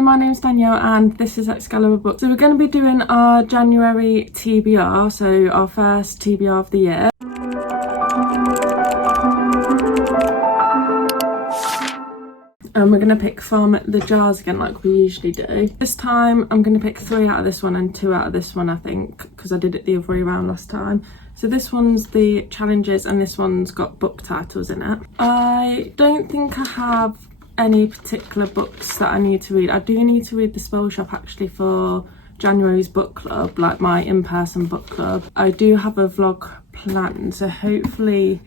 Hi, my name's Danielle and this is ExcaliburBooks. So we're going to be doing our January TBR, so our first TBR of the year. And we're going to pick from the jars again like we usually do. This time I'm going to pick 3 out of this one and 2 out of this one, I think, because I did it the other way around last time. So this one's the challenges and this one's got book titles in it. I don't think I have any particular books that I need to read. I do need to read The Spell Shop actually for January's book club, like my in-person book club. I do have a vlog planned, so hopefully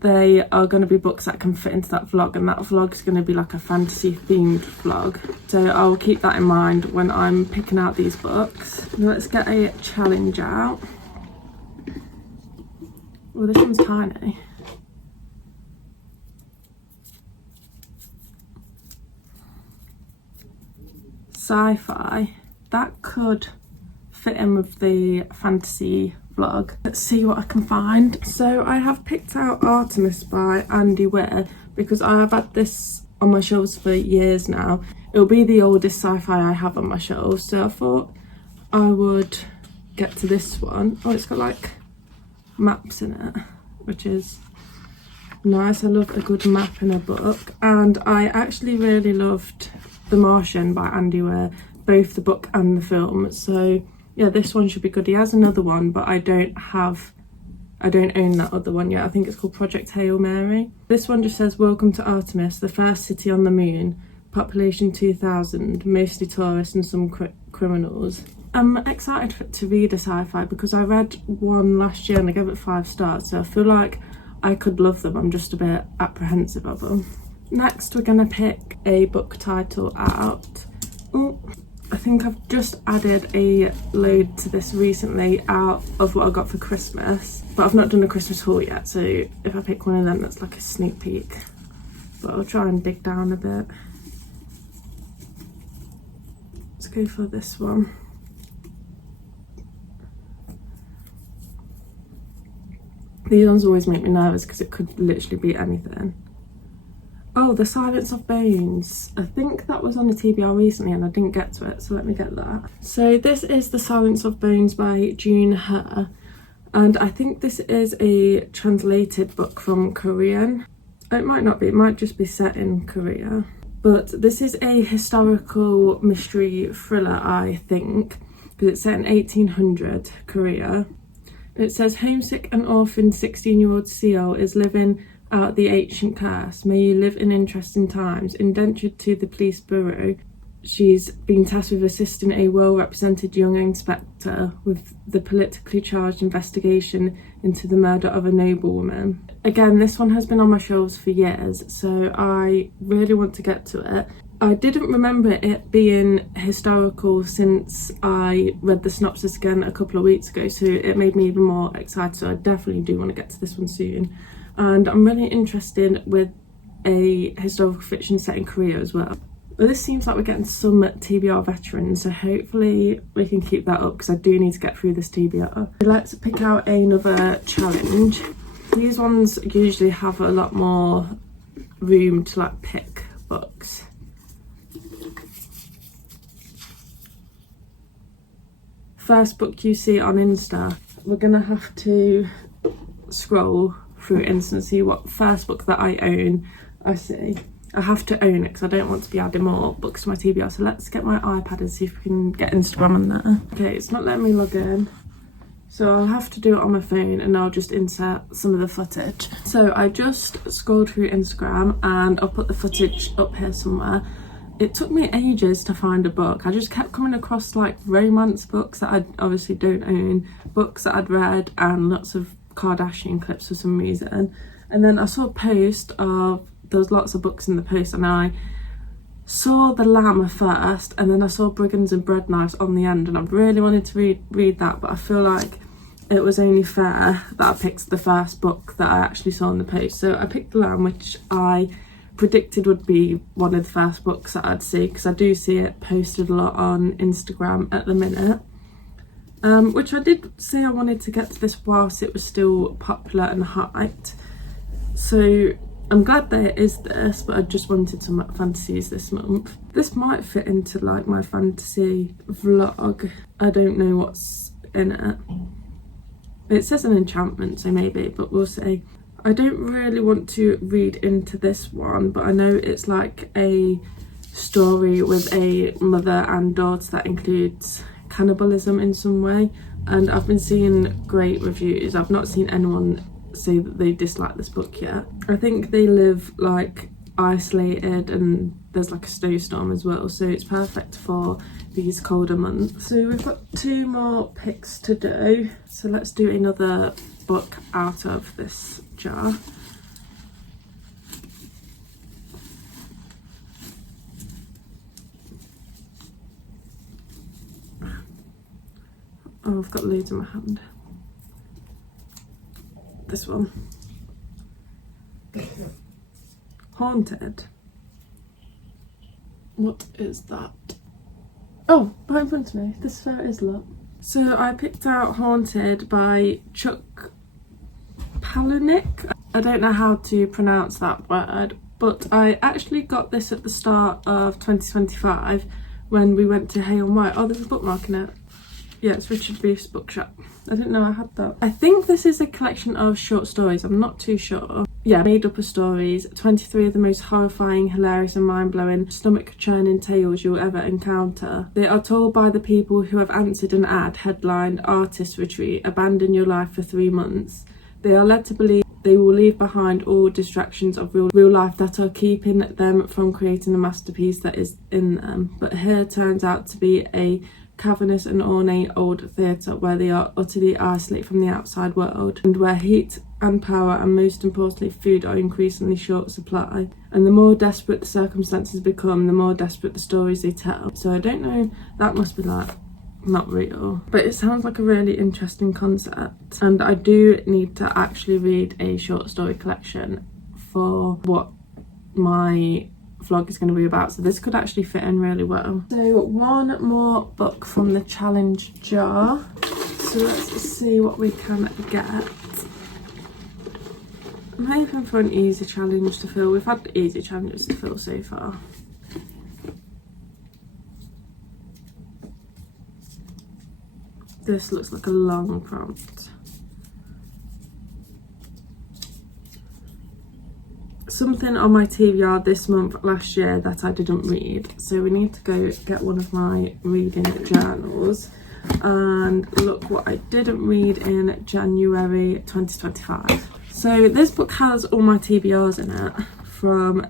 they are going to be books that can fit into that vlog, and that vlog is going to be like a fantasy themed vlog. So I'll keep that in mind when I'm picking out these books. Let's get a challenge out. Well, this one's tiny. Sci-fi, that could fit in with the fantasy vlog. Let's see what I can find. So I have picked out Artemis by Andy Weir because I have had this on my shelves for years now. It'll be the oldest sci-fi I have on my shelves, so I thought I would get to this one. Oh, it's got like maps in it, which is nice. I love a good map in a book, and I actually really loved The Martian by Andy Weir, both the book and the film, so yeah, this one should be good. He has another one, but I don't own that other one yet. I think it's called Project Hail Mary. This one just says, welcome to Artemis, the first city on the moon, population 2000, mostly tourists and some criminals. I'm excited to read a sci-fi because I read one last year and I gave it 5 stars, so I feel like I could love them. I'm just a bit apprehensive of them. Next, we're going to pick a book title out. Oh, I think I've just added a load to this recently out of what I got for Christmas, but I've not done a Christmas haul yet, so if I pick one of them, that's like a sneak peek. But I'll try and dig down a bit. Let's go for this one. These ones always make me nervous because it could literally be anything. Oh, The Silence of Bones. I think that was on the TBR recently and I didn't get to it, so let me get that. So this is The Silence of Bones by June He, and I think this is a translated book from Korean. It might not be, it might just be set in Korea. But this is a historical mystery thriller, I think, because it's set in 1800 Korea. It says, homesick and orphaned 16-year-old Seal is living out the ancient curse. May you live in interesting times. Indentured to the police bureau, she's been tasked with assisting a well-represented young inspector with the politically charged investigation into the murder of a noblewoman. Again, this one has been on my shelves for years, so I really want to get to it. I didn't remember it being historical since I read the synopsis again a couple of weeks ago, so it made me even more excited, so I definitely do want to get to this one soon. And I'm really interested with a historical fiction set in Korea as well. But this seems like we're getting some TBR veterans, so hopefully we can keep that up because I do need to get through this TBR. Let's pick out another challenge. These ones usually have a lot more room to like pick books. First book you see on Insta. We're gonna have to scroll through Insta and see what first book that I own I see. I have to own it because I don't want to be adding more books to my TBR, so let's get my iPad and see if we can get Instagram on there. Okay, it's not letting me log in, so I'll have to do it on my phone and I'll just insert some of the footage. So I just scrolled through Instagram and I'll put the footage up here somewhere. It took me ages to find a book. I just kept coming across like romance books that I obviously don't own, books that I'd read, and lots of Kardashian clips for some reason. And then I saw a post of, there was lots of books in the post, and I saw The Lamb first, and then I saw Brigands and Bread Knives on the end, and I really wanted to read that, but I feel like it was only fair that I picked the first book that I actually saw in the post. So I picked The Lamb, which I predicted would be one of the first books that I'd see, because I do see it posted a lot on Instagram at the minute. Which I did say I wanted to get to this whilst it was still popular and hyped. So I'm glad there is this, but I just wanted some fantasies this month. This might fit into like my fantasy vlog. I don't know what's in it. It says an enchantment, so maybe, but we'll see. I don't really want to read into this one, but I know it's like a story with a mother and daughter that includes cannibalism in some way, and I've been seeing great reviews. I've not seen anyone say that they dislike this book yet. I think they live like isolated and there's like a snowstorm as well, so it's perfect for these colder months. So we've got 2 more picks to do, so let's do another book out of this jar. Oh, I've got loads in my hand. This one. Haunted. What is that? Oh, right in front of me. This is where it is, look. So I picked out Haunted by Chuck Palahniuk. I don't know how to pronounce that word, but I actually got this at the start of 2025 when we went to Hay and White. Oh, there's a bookmark in it. Yeah, it's Richard Reef's bookshop. I didn't know I had that. I think this is a collection of short stories. I'm not too sure. Yeah, made up of stories. 23 of the most horrifying, hilarious and mind-blowing, stomach-churning tales you'll ever encounter. They are told by the people who have answered an ad headlined "Artist Retreat, Abandon Your Life for 3 months." They are led to believe they will leave behind all distractions of real life that are keeping them from creating the masterpiece that is in them. But here turns out to be a cavernous and ornate old theatre where they are utterly isolated from the outside world, and where heat and power and most importantly food are increasingly short supply. And the more desperate the circumstances become, the more desperate the stories they tell. So I don't know, that must be like not real, but it sounds like a really interesting concept, and I do need to actually read a short story collection for what my vlog is going to be about, so this could actually fit in really well. So 1 more book from the challenge jar, so let's see what we can get. I'm hoping for an easy challenge to fill. We've had easy challenges to fill so far. This looks like a long prompt. Something on my TBR this month last year that I didn't read, so we need to go get one of my reading journals and look what I didn't read in January 2025. So this book has all my TBRs in it. From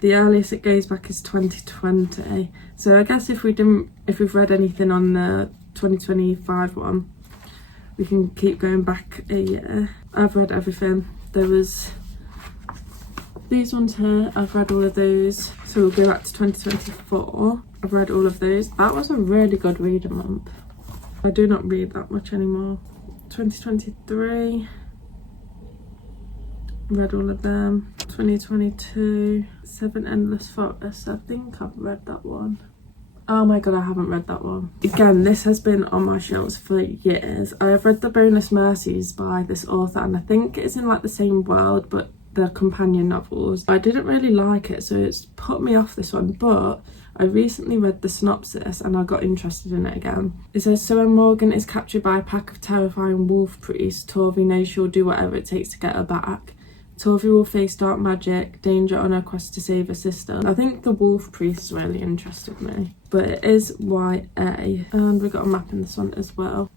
the earliest it goes back is 2020, so I guess if we've read anything on the 2025 one, we can keep going back a year. I've read everything. There was these ones here, I've read all of those, so we'll go back to 2024. I've read all of those. That was a really good reading month. I do not read that much anymore. 2023, read all of them. 2022, 7 Endless Forests, I think I've read that one. Oh my god, I haven't read that one. Again, this has been on my shelves for years. I have read The Bonus Mercies by this author, and I think it's in like the same world, but the companion novels. I didn't really like it, so it's put me off this one, but I recently read the synopsis and I got interested in it again. It says, so when Morgan is captured by a pack of terrifying wolf priests, Torvi knows she'll do whatever it takes to get her back. Torvi will face dark magic, danger on her quest to save her sister. I think the wolf priests really interested me, but it is YA, and we got a map in this one as well.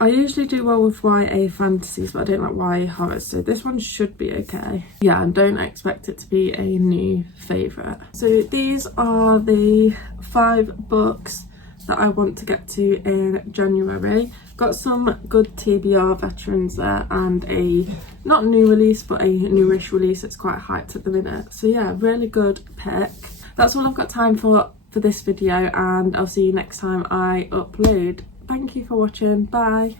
I usually do well with YA fantasies, but I don't like YA horrors, so this one should be okay. Yeah, and don't expect it to be a new favourite. So these are the 5 books that I want to get to in January. Got some good TBR veterans there, and a not new release but a newish release that's quite hyped at the minute. So yeah, really good pick. That's all I've got time for this video, and I'll see you next time I upload. Thank you for watching. Bye.